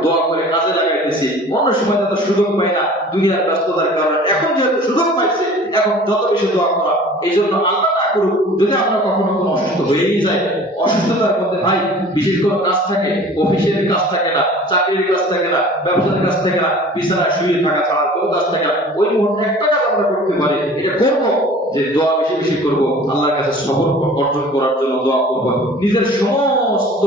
দোয়া করে কাজে লাগাইতেছি। অন্য সময় তো সুযোগ পাই না দুনিয়ার ব্যস্ততার কারণে, এখন যেহেতু সুযোগ পাইছে এখন যত বেশি দোয়া করা। এই জন্য আল্লাহ না করুক যদি আমরা কখনো কোনো অসুস্থ হয়েই যায়, অসুস্থতার মধ্যে ভাই বিশেষ কোনো কাজ থাকে, অফিসের কাজ থাকে না, চাকরির কাজ থাকে না, ব্যবসার কাজ থাকে না, বিছানায় শুয়ে থাকা ছাড়া কোনো কাজ থাকে না, ওই মুহূর্তে একটা কাজ আমরা করতে পারি, এটা করবো যে দোয়া বেশি বেশি করব, আল্লাহর কাছে সবর অর্জন করার জন্য দোয়া করব। নিজের সমস্ত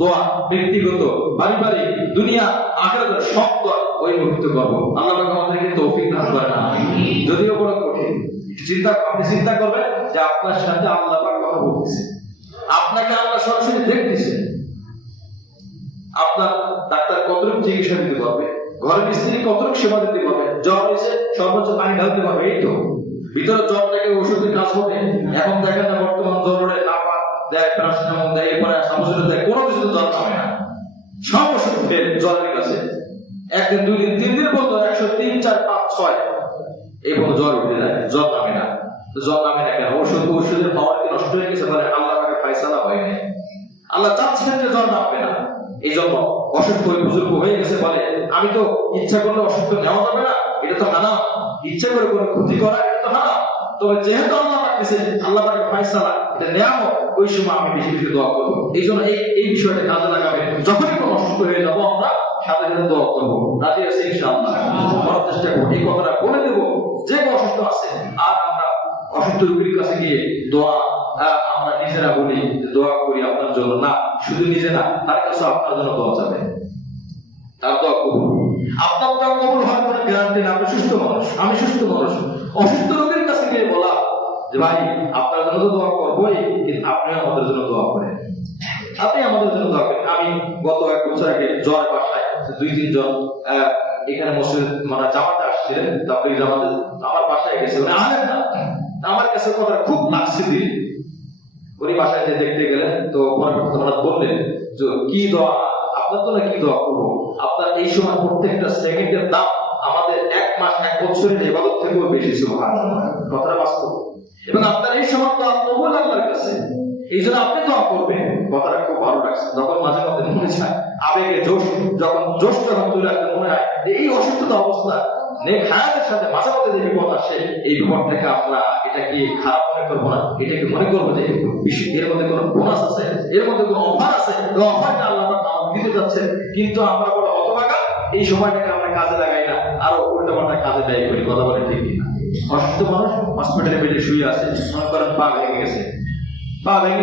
দোয়া, ব্যক্তিগত, পারিবারিক, দুনিয়া আখিরাতের সব দোয়া ওই মুহূর্তে করব। আল্লাহ পাক আমাদেরকে তৌফিক দান করেন। যদিও বড় কঠিন, আপনি চিন্তা করবেন যে আপনার সাথে আল্লাহ পাক কথা বলতেছে, আপনাকে আল্লাহ সরাসরি দেখতেছে, আপনার ডাক্তার কতটুকু চিকিৎসা দিতে পারবে, ঘরের স্ত্রী কতটুকু সেবা দিতে পারবে, জ্বর হয়েছে সর্বোচ্চ পানি ঢালতে পারবে, এই তো ভিতরে জ্বরটাকে ওষুধের কাজ হবে। এখন দেখেন না বর্তমান জ্বরে নাপা দেয়, প্যারাসিটামল দেয়, এরপরে সামুসুল দেয়, কোনো কিছু জ্বর নামে না, সব ওষুধ ফেল জ্বরের কাছে। একদিন, দুই দিন, 3 দিন পর্যন্ত 103, 4, 5, 6 এই পর্যন্ত জ্বর উঠে যায়, জ্বর নামে না। জ্বর নামে না কেন? ওষুধের পাওয়ার কি নষ্ট হয়ে গেছে? বলে আল্লাহ পাকের ফায়সালা হয়নি, আল্লাহ চাচ্ছেন যে জ্বর নামবে না। এই জন্য অসুস্থ হয়ে বুজুর্গ হয়ে গেছে বলে, আমি তো ইচ্ছা করলে অসুস্থ নেওয়া যাবে না, এটা তো হারাম, ইচ্ছা করে কোনো ক্ষতি করা এটা তো হারাম। তবে যেহেতু আল্লাহ পাক দিয়েছে, আল্লাহ পাকের ফায়সালা, এটা নেয়ামত, ওই সময় আমি বেশি বেশি দোয়া করব। এই জন্য এই বিষয়টা কাজে লাগাবে। যখনই কোনো অসুস্থ হয়ে যাবো আমরা সাথে সাথে দোয়া করবো। রাজি আছে ইনশাআল্লাহ? করার চেষ্টা করবো, এই কথাটা বলে দেবো যে অসুস্থ আছে। আর আমরা অসুস্থ রোগীর কাছে গিয়ে দোয়া আমরা নিজেরা বলি, দোয়া করি আপনার জন্য না, শুধু নিজে না, তার কাছে আপনার জন্য দোয়া যাবে, তার দোয়া কবুল। আপনার দোয়া কবুল হওয়ার কোনো গ্যারান্টি না। আপনি সুস্থ মানুষ, আমি সুস্থ মানুষ, অসুস্থ রোগীর কাছে গিয়ে বলা যে ভাই আপনার জন্য তো দোয়া করবোই, কিন্তু আপনি আমাদের জন্য দোয়া করেন, আপনি আমাদের জন্য দোয়া করেন। আমি গত 1 বছর আগে জ্বর বাসায় 2-3 জন এখানে মসজিদ মানে জামাতে আসছিলেন, তাবলীগ জামাতে আমার বাসায় গেছে, উনি আনেন না, আমার কাছে কথা খুব লাগছে দিল। উনি বাসায় যে দেখতে গেলেন, তো পরবর্তীতে বললেন যে কি দোয়া আপনার জন্য, কি দোয়া করবো, আপনার এই সময় প্রত্যেকটা সেকেন্ডের দাম আমাদের 1 মাস 1 বছরের ইবাদত থেকেও বেশি। সুবহানাল্লাহ, কথাটা বাস্তব। এবং আপনার এই সময় তো কবুল আল্লাহর কাছে, এই জন্য আপনি দোয়া করবেন। কথাটা খুব ভালো লাগছে। যখন মাঝে মধ্যে মনে চায় আবেগে যখন চলে আসবে, মনে হয় এই অসুস্থতা অবস্থা হায়াতের সাথে মাঝে মধ্যে যে বিপদ আসে, এই বিপদ থেকে আমরা এটা কি খারাপ মনে করবো না, এটা কি মনে করবো যে এর মধ্যে কোনো বোনাস আছে, এর মধ্যে কোনো অফার আছে, অফারটা আল্লাহ দিতে যাচ্ছে। কিন্তু আমরা বড় হতভাগা, এই সময়টাকে আমরা কাজে লাগাই না, আরো উল্টাপাল্টা কাজে ব্যয় করি। কথা বলে ঠিক না? অসুস্থ মানুষ হসপিটালে বেডে শুয়ে আছে, মনে করেন পা ভেঙে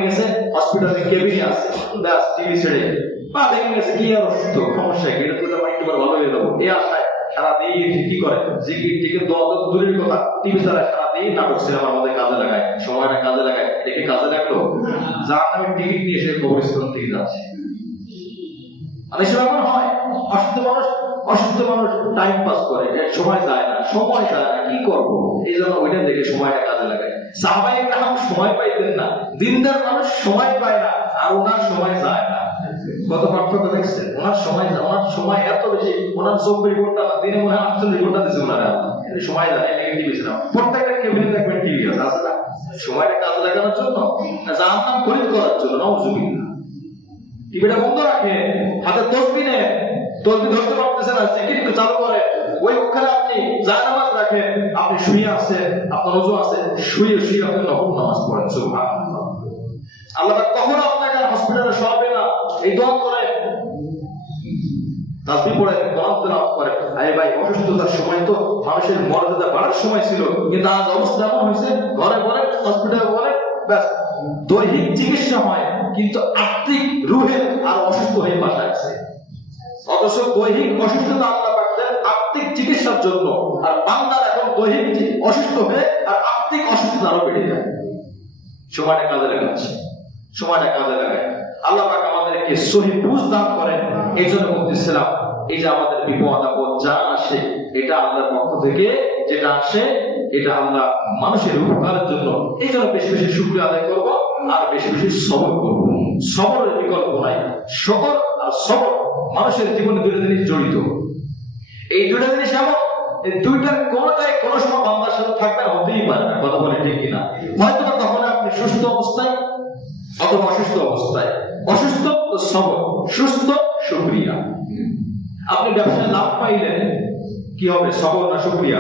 গেছে, হসপিটালে কেবিনে আছে, ব্যাস টিভি ছেড়ে পা ভেঙে গেছে, কি আর অসুস্থ, সমস্যা কি, এটা তো একটু ভালো হয়ে যাবো, এই আশায় সারাদিন কি করে জিকির টিকির দূরের কথা, টিভি ছাড়া সারাদিন নাটক সিনেমার মধ্যে কাজে লাগায়, সময়টা কাজে লাগায়। এটাকে কাজে লাগলো, যার নামে টিকিট নিয়ে সে কবরস্থান থেকে যাচ্ছে। অনেক সময় এমন হয় অসুস্থ মানুষ টাইম পাস করে, সময় যায় না, কি করবো, এই জন্য ওইটা দেখে সময়টা কাজে লাগায়। সাহাবায়ে কেরাম সময় পাইতেন না, দিনদার মানুষ সময় পায় না, আর ওনার সময় যায় না। কত পার্থক্য দেখছেন? ওনার সময় এত বেশি, ওনার 24 ঘন্টা দিনে মনে হয় 48 ঘন্টা দিচ্ছে ওনারা, সময় যায় না। টিভি ছিল, প্রত্যেকটা কেবিনে দেখবেন টিভি আছে না? সময়টা কাজে লাগানোর জন্য, জাহান্নাম খরিদ করার জন্য। নাউজুবিল্লাহ। টিভিটা বন্ধ রাখে, হাতে তসবিহ নেন, তসবিহ ধরতে পারতেছেন না, জিকির চালু করে, ওই ওখানে আপনি জানামাজ রাখেন, আপনি শুয়ে আছেন, আপনার ওযু আছে, শুয়ে আপনি নফল নামাজ পড়েন। সুবহানাল্লাহ। আল্লাহ পাক কখনো আপনাকে হসপিটালে শোয়াবে না, এই দোয়া করেন, তাসবিহ পড়েন, কোরআন তেলাওয়াত করেন। আরে ভাই, অসুস্থতার সময় তো মানুষের মর্যাদা বাড়ার সময় ছিল, কিন্তু আজ অবস্থা এমন হয়েছে, ঘরে বলেন, হসপিটালে বলেন, ব্যাস দৈহিক চিকিৎসা হয়, কিন্তু আত্মিক রুহে আর অসুস্থ হয়ে বাসায় আছে। অথচ দৈহিক অসুস্থতা আল্লাহ পাক দেন আত্মিক চিকিৎসার জন্য, আর বান্দার এখন দৈহিক অসুস্থ হয়ে আর আত্মিক অসুস্থতা আরো বেড়ে যায়। সময়টা কাজে লাগাচ্ছে, সময়টা কাজে লাগায়। আল্লাহ পাক আমাদেরকে সহিহ বুঝ দান করেন। এই জন্য বলতেছিলাম, এই যে আমাদের বিপদ আপদ যা আসে, এটা আল্লাহর পক্ষ থেকে যেটা আসে, এটা আমরা মানুষের উপকারের জন্য। এই জন্য বেশি বেশি শুকরিয়া আদায় করব, আর বেশি বেশি সবর করব। সবরের বিকল্প নাই। শুকর আর সবর মানুষের জীবনে দুটো জিনিস জড়িত। এই দুটো জিনিস এমন এই দুইটার কোনটাই কোন সময় বান্দার সাথে থাকবে না, হতেই পারে না। কথা বলে ঠিক কিনা? হয়তো তখন আপনি সুস্থ অবস্থায় অথবা অসুস্থ অবস্থায়। অসুস্থ তো সবর, সুস্থ শুকরিয়া। আপনি ব্যবসায় লাভ পাইলেন, কি হবে? সবর না শুকরিয়া?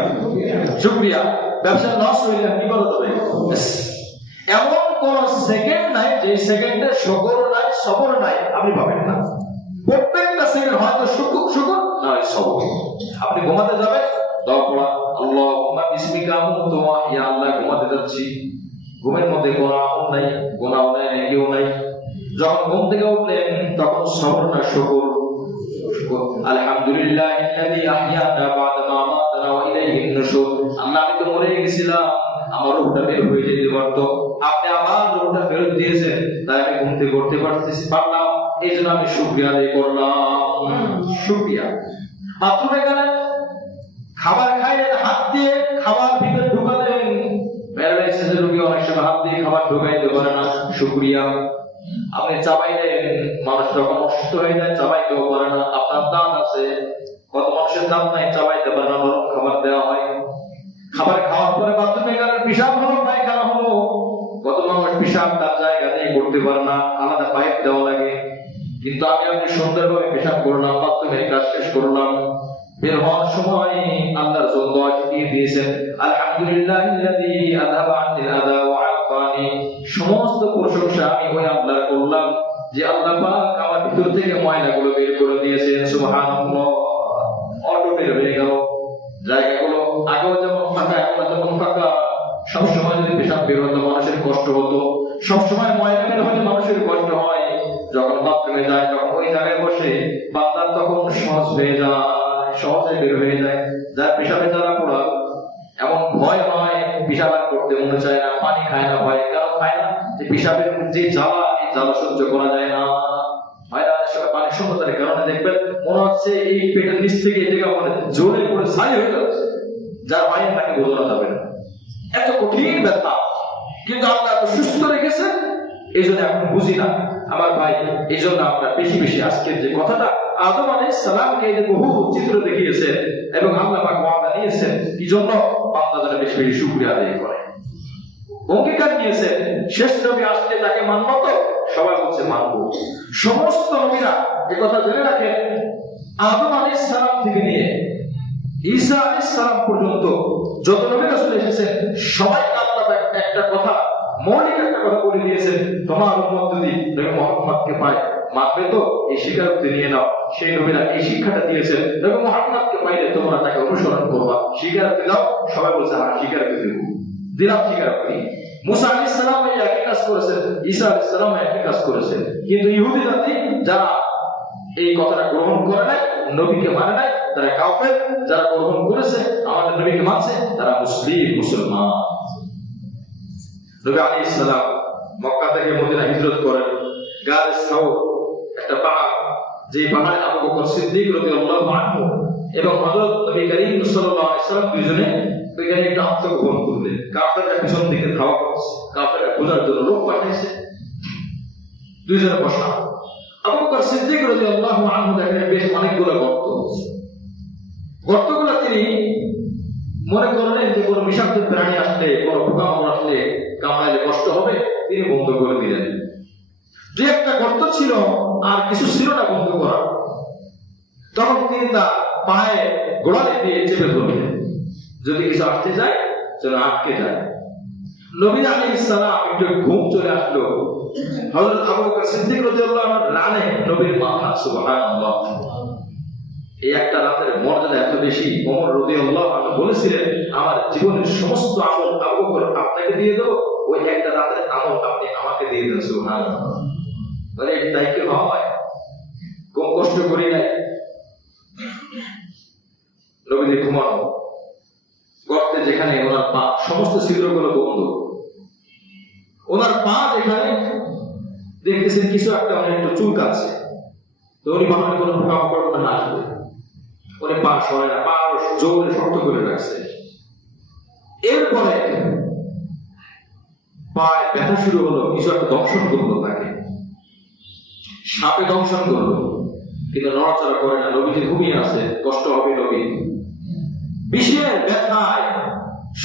শুকরিয়া। ব্যবসায় লস হইলে কি করা যাবে? এমন কোন সেকেন্ড নাই যে সেকেন্ডে শুকর নাই সবর নাই আপনি পাবেন না। প্রত্যেকটা সেকেন্ড হয়তো শুকর না হয় সবর। আপনি ঘুমাতে যাবেন, দোয়া পড়া, আল্লাহুম্মা বিসমিকা আমুতু ওয়া ইয়া আল্লাহ ঘুমাতে যাচ্ছি, ঘুমের মধ্যে কোনো আমল নাই, গুনাহ নাই, নেকিও নাই। যখন ঘুম থেকে উঠলেন তখন সবর না শুকর? আলহামদুলিল্লাহিল্লাযী আহইয়ানা বা'দা মা আমাতানা ওয়া ইলাইহিন নুশুর। আল্লাহ, আমি তো মরে গেছিলাম, আমার রূহটা বের হয়ে যেতে পারতো, আপনি আমার রূহটা ফেরত দিয়েছেন, তাই আমি ঘুম থেকে উঠতে পারলাম, এই জন্য আমি শুকরিয়া আদায় করলাম। শুকরিয়া। মাত্র এখানে খাবার খাইলেন, হাত দিয়ে খাবার ভিতরে ঢুকালেন। প্যারালাইসিসের রোগী অনেক সময় হাত দিয়ে খাবার ঢুকাইতে পারে না, শুকরিয়া। আপনি চাবাইলেন, মানুষ যখন অসুস্থ হয়ে যায় চাবাইতেও পারে না। আপনার দাঁত আছে, কত মানুষের দাঁত নাই, চাবাইতে পারে না, বরং খাবার দেওয়া হয়। খাবার খাওয়ার পরে বাথরুমে গেলেন, পেশাব হলো, পায়খানা হলো, কত মানুষ পেশাব তার জায়গা দিয়ে করতে পারে না, আলাদা পাইপ দেওয়া লাগে। কিন্তু আমি আপনি সুন্দরভাবে পেশাব করলাম, বাথরুমে কাজ শেষ করলাম, বের হওয়ার সময় আল্লাহর জন্য শিখিয়ে দিয়েছেন আলহামদুলিল্লাহিল্লাযী আযহাবা আনিল আযা ওয়া আফানি। সমস্ত প্রশংসা আমি ওই আল্লাহর করলাম যে আল্লাহ পাক আমার ভিতর থেকে ময়লাগুলো বের করে দিয়েছেন। সুবহানাল্লাহ। অটো বের হয়ে গেল, জায়গাগুলো আগেও যেমন ফাঁকা এখন যেমন ফাঁকা। সব সময় যদি পেশাব বের হতো মানুষের কষ্ট হতো, সব সময় ময়লা বের হলে মানুষের কষ্ট হয়। যখন বাথরুমে যায় তখন ওই জায়গায় বসে বান্দার তখন সহজ হয়ে যায়, সহজে বের হয়ে যায়। যার পেশাবে জ্বালা পোড়া, এমন ভয় হয় পেশাব আর করতে মনে চায় না, পানি খায় না। ভয় কেন খায় না? যে পেশাবের যে জ্বালা, এই জ্বালা সহ্য করা যায় না। হয় না? পানি শূন্যতার কারণে দেখবেন মনে হচ্ছে এই পেটের নিচ থেকে এই জায়গা মানে জোরে করে সারি হয়ে যাচ্ছে, যার হয় তাকে বোঝানো যাবে না, এত কঠিন ব্যথা। কিন্তু আল্লাহ এত সুস্থ রেখেছেন, এই জন্য এখন বুঝি না আমার ভাই। এই জন্য আমরা বেশি বেশি আজকের যে কথাটা, আদম আলাইহিস সালামকে এই যে বহু চিত্র দেখিয়েছেন এবং আল্লাহ পাক ওয়াদা নিয়েছেন কি জন্য? বান্দা যেন বেশি বেশি শুকরিয়া আদায় করে। অঙ্গীকার নিয়েছেন শেষ নবী আসলে তাকে মানব তো? সবাই বলছে মানব। সমস্ত নবীরা এই কথা জেনে রাখেন, আদম আলাইহিস সালাম থেকে নিয়ে ঈসা আলাইহিস সালাম পর্যন্ত যত নবী রাসূল এসেছেন সবাই আল্লাহ পাক একটা কথা, মৌলিক একটা কথা বলে দিয়েছেন, তোমার উম্মত যদি নবী মুহাম্মদকে পায় মানবে তো? এই স্বীকারোক্তি নিয়ে নাও। সেই নবীরা এই শিক্ষাটা দিয়েছেন, নবী মুহাম্মদকে পাইলে তোমরা তাকে অনুসরণ করবা, স্বীকারোক্তি দাও। সবাই বলছে হ্যাঁ স্বীকারোক্তি দেব, দিলাম স্বীকারোক্তি। মুসা আলাইহিস সালাম এই একই কাজ করেছেন, ঈসা আলাইহিস সালাম একই কাজ করেছেন। কিন্তু ইহুদি জাতি যারা এই কথাটা গ্রহণ করে নাই, নবীকে মানে নাই, তারা কাফের। যারা গ্রহণ করেছে, আমাদের নবীকে মানছে, তারা মুসলিম, মুসলমান। নবী আলাইহিস সালাম মক্কা থেকে মদিনা হিজরত করেন। গারে সাউর একটা পাহাড়, যে পাহাড়ে আবু বকর সিদ্দিক রাদিয়াল্লাহু আনহু এবং হযরত নবী করিম সাল্লাল্লাহু আলাইহি ওয়াসাল্লাম দুইজনে ওইখানে একটা আত্মগোপন করলেন। কাফেররা পিছন দিকে ধাওয়া করছে, কাফেররা খোঁজার জন্য লোক পাঠাইছে। দুইজনে বসা। আবু বকর সিদ্দিক রাদিয়াল্লাহু আনহু দেখেন বেশ অনেকগুলো গর্ত। গর্তগুলো তিনি মনে করলেন যে কোনো বিষাক্ত প্রাণী আসলে, কোনো পোকামাকড় আসলে কামড়াইলে কষ্ট হবে, তিনি বন্ধ করে দিলেন। যে একটা গর্ত ছিল আর কিছু ছিল না বন্ধ করা, তখন তিনি তার পায়ে গোড়ালি দিয়ে চেপে ধরলেন, যদি কিছু আসতে যায় যেন আটকে যায়। নবী আলাইহিস সালাম একটু ঘুম চলে আসলো। হযরত আবু বকর সিদ্দিক রাদিয়াল্লাহু আনহু রানে নবীর মাথা, সুবহানাল্লাহ। এই একটা রাতের মর্যাদা এত বেশি। ওমর রাদিয়াল্লাহু আনহু বলেছিলেন, আমার জীবনের সমস্ত আমল আবু বকর আপনাকে দিয়ে দেব, ওই একটা রাতের আমল আপনি আমাকে দিয়ে দেন। সুবহানাল্লাহ। বলে তাই কি হয়? কম কষ্ট করি নাই। নবীজি ঘুমানো গর্তে, যেখানে ওনার পা, সমস্ত ছিদ্রগুলো বন্ধ, ওনার পা যেখানে দেখতেছেন কিছু একটা অনেক একটু চুলকাচ্ছে, তো উনি ভাবলেন কোনো পোকামাকড় না আসবে, উনি পা সরে না, পা জোরে শক্ত করে রাখছে। এরপরে পায়ে ব্যথা শুরু হলো, কিছু একটা দংশন করলো তাকে, সাপে দংশন করলো, কিন্তু নড়াচড়া করে না। নবীজি ঘুমিয়ে আছে, কষ্ট হবে নবী। বিষের ব্যথায়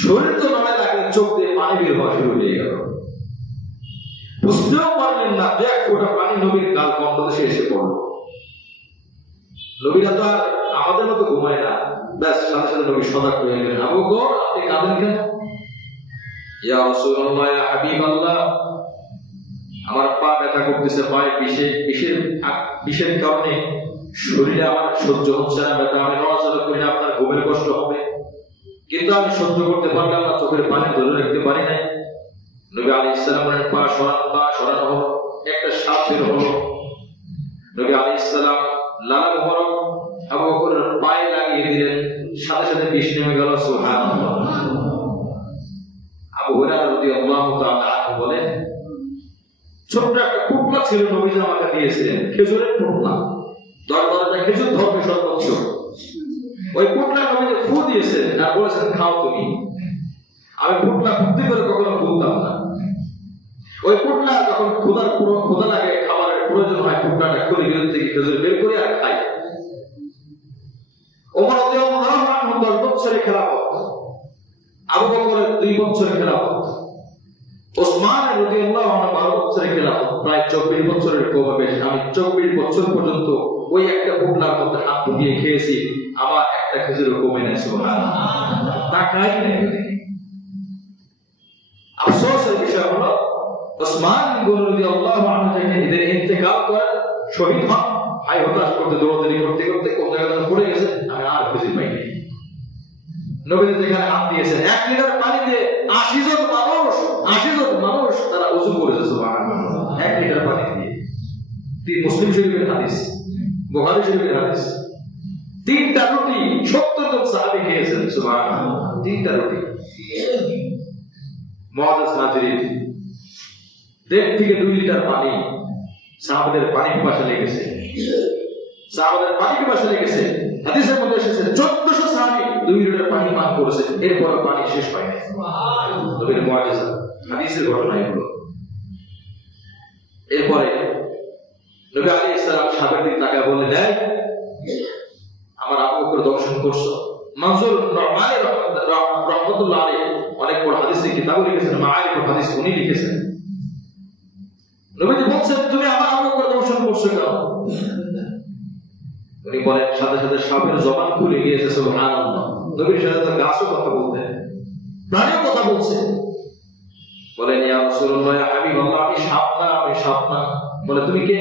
শরীর তো নড়ে লাগে, চোখ দিয়ে পানি বের হওয়া শুরু হয়ে গেল। বুঝতেও পারলেন না যে এক ফোঁটা পানি নবীর গাল কণ্ঠদেশে এসে পড়ল। নবীরা তো আর আমাদের মতো ঘুমায় না, ব্যাস সাথে সাথে নবী সজাগ হয়ে গেলেন। আবু বকর, আপনি কাঁদেন কেন? ইয়া রাসূলুল্লাহ, ইয়া হাবিবাল্লাহ, আমার পা ব্যথা করতেছে, পায়ে বিষের কারণে শরীরে আমার সহ্য হচ্ছে না ব্যথা, আমি নড়াচড়া করি না, আপনার ঘুমের কষ্ট হবে, কিন্তু আমি সহ্য করতে পারলাম না, চোখের পানি ধরে রাখতে পারি নাই। নবী আলাইহিস সালামের পা সরানো হলো, একটা সাপ বের হলো। নবী আলাইহিস সালাম লালা মোবারক আবু বকরের পায়ে লাগিয়ে দিলেন, সাথে সাথে বিষ নেমে গেল। সুবহানাল্লাহ। আবু হুরায়রা রাদিয়াল্লাহু তাআলা আনহু বলেন, ছোট্ট একটা পুটলা ছিল নবীজি আমাকে দিয়েছিলেন, খেজুরের পুটলা, 10-12টা খেজুর ধরবে সর্বোচ্চ। ওই পুটলা নবীজি ফু দিয়েছেন আর বলেছেন, খাও তুমি। আমি পুটলা বুদ্ধি করে কখনো ভুলতাম না। ওই পুটলা যখন ক্ষুধা লাগে, খাবারের প্রয়োজন হয়, পুটলাটা খুলে ভিতর থেকে খেজুর বের করে আর খাই। ওমর রাদিয়াল্লাহু আনহু 10 বছরের খেলাফত, আবু বকরের 2 বছরের খেলাফত, ওসমান রাদিয়াল্লাহু আনহু 12 বছরের খেলাফত, প্রায় 24 বছরের কমবে। আমি 24 বছর পর্যন্ত ওই একটা পুটলার মধ্যে হাত ঢুকিয়ে খেয়েছি, আমার একটা খেজুর কমে না। সুবহানাল্লাহ। তাকাই না। আফসোসের বিষয় হলো ওসমান রাদিয়াল্লাহু আনহু যখন এদের ইন্তেকাল করেন, শহীদ হন, ভাই হতাশ করতে দৌড়াদৌড়ি করতে করতে কোন জায়গায় পড়ে গেছে, আমি আর খুঁজে পাইনি। নবীজি যেখানে হাত দিয়েছেন, 1 লিটার পানি দিয়ে 80 জন মানুষ তারা ওযু করেছে। সুবহানাল্লাহ। 1 লিটার পানি দিয়ে। মুসলিম শরীফের হাদিস, বুখারী শরীফের হাদিস। 3টা রুটি 70 জন সাহাবী খেয়েছেন। সুবহানাল্লাহ। 3টা রুটি। মুআজ্জাজ নাজিরিন 1.5 থেকে 2 লিটার পানি, সাহাবাদের পানি পিপাসা লেগেছে। হাদিসের মধ্যে এসেছে 1400 সাহাবী 2 লিটার পানি পান করেছে, এরপর পানি শেষ হয় না। সুবহানাল্লাহ। নবীর মুআজিজা, হাদিসের ঘটনা এগুলো। এরপরে নবী আলাইহিস সালাম সাহাবীদের দিকে তাকায় বললেন, এই আমার আবু বকর দর্শন করছো? মানসুর নুরমানি রাহমাতুল্লাহ আলাইহি অনেক বড় হাদিসের কিতাব লিখেছেন, মাআরিফুল হাদিস উনি লিখেছেন। নবীজি বলছেন, তুমি আমার আবু বকর দর্শন করছো কেন? উনি বলেন, সাথে সাথে সাপের জবান খুলে গিয়েছে। সুবহানাল্লাহ। নবীর সাথে তো গাছও কথা বলতেন, প্রাণীও কথা বলছে। বলেন, ইয়া রাসূলুল্লাহ, ইয়া হাবিবাল্লাহ, আমি সাপ না। বলে, তুমি কে?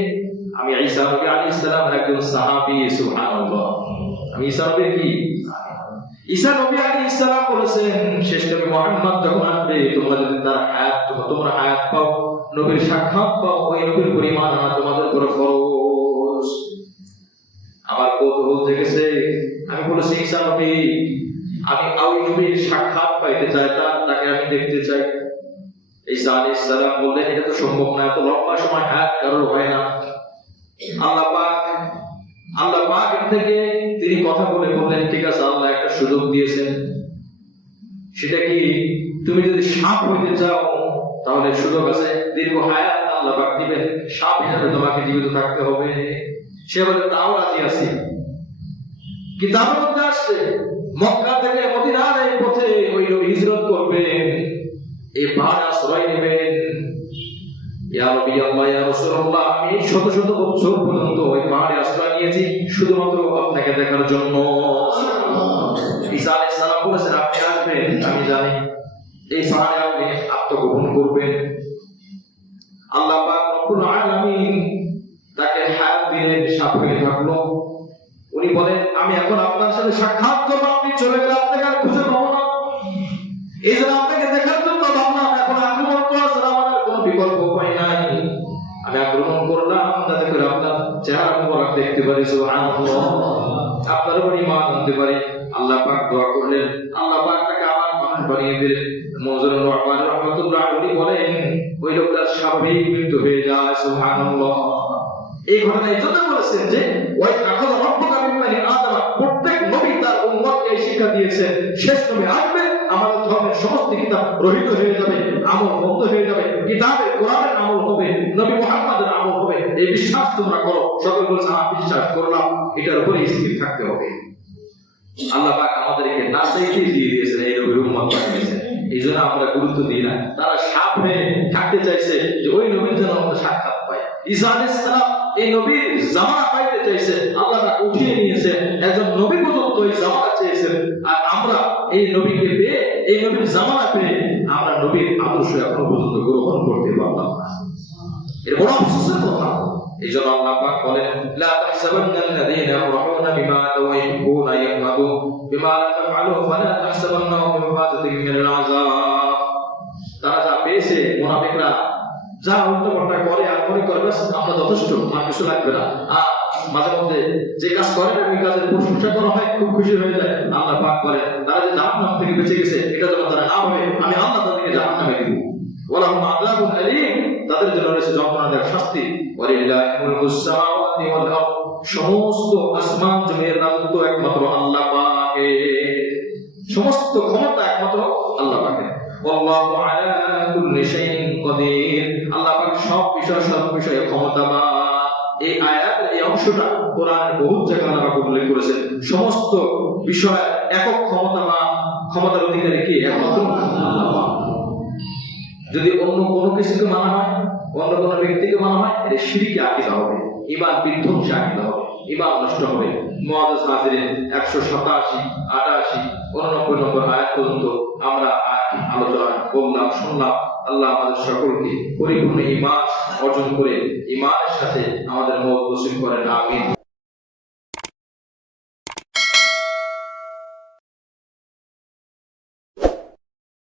আমি ঈসা নবী আলাইহিস সালামের একজন সাহাবী। সুবহানাল্লাহ। আমি ঈসা নবী কি? ঈসা নবী আলাইহিস সালাম বলেছেন, শেষ নবী মুহাম্মদ যখন আসবে, তোমরা যদি তার তোমরা হায়াত পাও, নবীর সাক্ষাৎ পাও, ওই নবীর পরিমাণ আমার তোমাদের উপর ফরজ। আমার কৌতূহল জেগেছে, আমি বলেছি, ঈসা নবী, আমি ওই নবীর সাক্ষাৎ পাইতে চাই, তাকে আমি দেখতে চাই। ঈসা আলাইহিস সালাম বললেন, এটা তো সম্ভব না, এত লম্বা সময় হায়াত কারোর হয় না। আল্লাহ পাক থেকে তিনি কথা বলে বললেন, ঠিক আছে, আল্লাহ একটা সুযোগ দিয়েছেন, সেটা কি, তুমি যদি সাপ হইতে চাও তাহলে সুযোগ আছে, দীর্ঘ হায়াত আল্লাহ পাক দিবেন, সাপ হিসেবে তোমাকে জীবিত থাকতে হবে। সে বলে, তাও রাজি আছি। কিতাবের মধ্যে আসছে, মক্কা থেকে মদিনার এই পথে ওই নবী হিজরত করবেন, এই পাহাড়ে আশ্রয় নেবেন। ইয়া নবী আল্লাহ, ইয়া রাসূলুল্লাহ, আমি শত শত বছর পর্যন্ত ওই পাহাড়ে আশ্রয় নিয়েছি শুধুমাত্র আপনাকে দেখার জন্য। ঈসা আলাইহিস সালাম বলেছেন, আপনি আসবেন, আমি জানি, এই পাহাড়ে আপনি আত্মগোপন করবেন। আল্লাহ পাক রব্বুল আলামিন তাকে হায়াত দিলেন, সাপ হয়ে থাকলো। উনি বলেন, আমি এখন আপনার সাথে সাক্ষাৎ করবো, আপনি চলে গেলে আপনাকে আর খুঁজে পাবো না, এই জন্য আপনাকে দেখার জন্য ভাবলাম এখন আক্রমণ করা ছাড়া আমার কোনো বিকল্প উপায় নাই। আমি আক্রমণ করলাম যাতে করে আপনার চেহারা মোবারক দেখতে পারি, সুবহানাল্লাহ, আপনার উপর ঈমান আনতে পারি। আল্লাহ পাক দোয়া করলেন, আল্লাহ পাক তাকে আবার মানুষ বানিয়ে দিলেন। মুজাহিদ রহমান রাহমাতুল্লাহ আলাইহি বলেন, ওই লোকটা স্বাভাবিক মৃত্যু হয়ে যায়। সুবহানাল্লাহ। এই ঘটনা এই জন্য বলেছেন যে ওই আখাযা রাব্বুকা মিন বানি আদম, প্রত্যেক নবী তার উম্মতকে শিক্ষা দিয়েছেন, শেষ নবী আসবে, আমাদের ধর্মের সমস্ত কিতাব রহিত হয়ে যাবে, আমল বন্ধ হয়ে যাবে, কিতাবের কোরআনের আমল হবে, নবী মুহাম্মদের আমল হবে, এই বিশ্বাস তোমরা করো। সকল বলছে, বিশ্বাস করলাম, এটার উপরে স্থির থাকতে হবে। আল্লাহ পাক আমাদেরকে না চাইতে দিয়ে দিয়েছেন, এই নবীর উম্মত বানিয়েছেন। এই জন্য আমরা গুরুত্ব দিই না। তারা সাপ হয়ে থাকতে চাইছে যে ওই নবীর যেন আমরা সাক্ষাৎ পাই। ঈসা আলাইহিস সালাম এই নবীর জামানা পাইতে চাইছে, আল্লাহ তাকে উঠিয়ে নিয়েছে। একজন নবী পর্যন্ত এই জামানা চেয়েছেন, আর আমরা এই নবীকে পেয়ে, এই নবীর জামানা পেয়ে আমরা নবীর আদর্শ এখনো পর্যন্ত গ্রহণ করতে পারলাম না। এর বড় আফসোসের কথা। এই জন্য আল্লাহ পাক বলেন, লা তাহসাবান্নাল্লাযীনা ইয়াফরাহুনা বিমা আতাউ ওয়া ইউহিব্বুনা আন ইয়াহমাদু বিমা লা তাফআলু ফালা তাহসাবান্নাহুম বিমাফাযাতিন মিনাল আযাব। তারা যা পেয়েছে, মুনাফিকরা যা উল্টাপাল্টা করে আর মনে করবে আমরা যথেষ্ট, আর কিছু লাগবে না। আর মাঝে মধ্যে যে কাজ করে ওই কাজের প্রশংসা করা হয়, খুব খুশি হয়ে যায়। আল্লাহ পাক বলেন, তারা যে জাহান্নাম থেকে বেঁচে গেছে, এটা যেন তারা না হয়, আমি আল্লাহ তাদেরকে জাহান্নামে দিব। ওয়ালাহুম আযাবুন আলীম, তাদের জন্য রয়েছে যন্ত্রণাদায়ক শাস্তি। ওয়ালিল্লাহি মুলকুস সামাওয়াতি ওয়াল আরদ, সমস্ত আসমান জমিনের রাজত্ব একমাত্র আল্লাহ পাকের, সমস্ত ক্ষমতা একমাত্র আল্লাহ পাকের। ওয়াল্লাহু আলা কুল্লি শাইইন কাদির, আল্লাহ পাক সব বিষয়ে ক্ষমতাবান। এই আয়াতের এই অংশটা কোরআনের বহু জায়গায় আল্লাহ পাক উল্লেখ করেছেন। সমস্ত বিষয় একক ক্ষমতাবান, ক্ষমতার অধিকারী কি? একমাত্র আল্লাহ পাক। যদি অন্য কোনো কিছুকে মানা হয়, অন্য কোনো ব্যক্তিকে মানা হয়, এটা শিরকে আকীদা হবে, ঈমান বিধ্বংসী আকীদা হবে, ঈমান নষ্ট হবে। মুআজ্জাজ হাজিরিন, 187, 88, 89 নম্বর আয়াত পর্যন্ত আমরা আলোচনা করলাম, শুনলাম। আল্লাহ আমাদের সকলকে পরিপূর্ণ ঈমান অর্জন করে ঈমানের সাথে আমাদের মওত নসিব করেন, আমিন।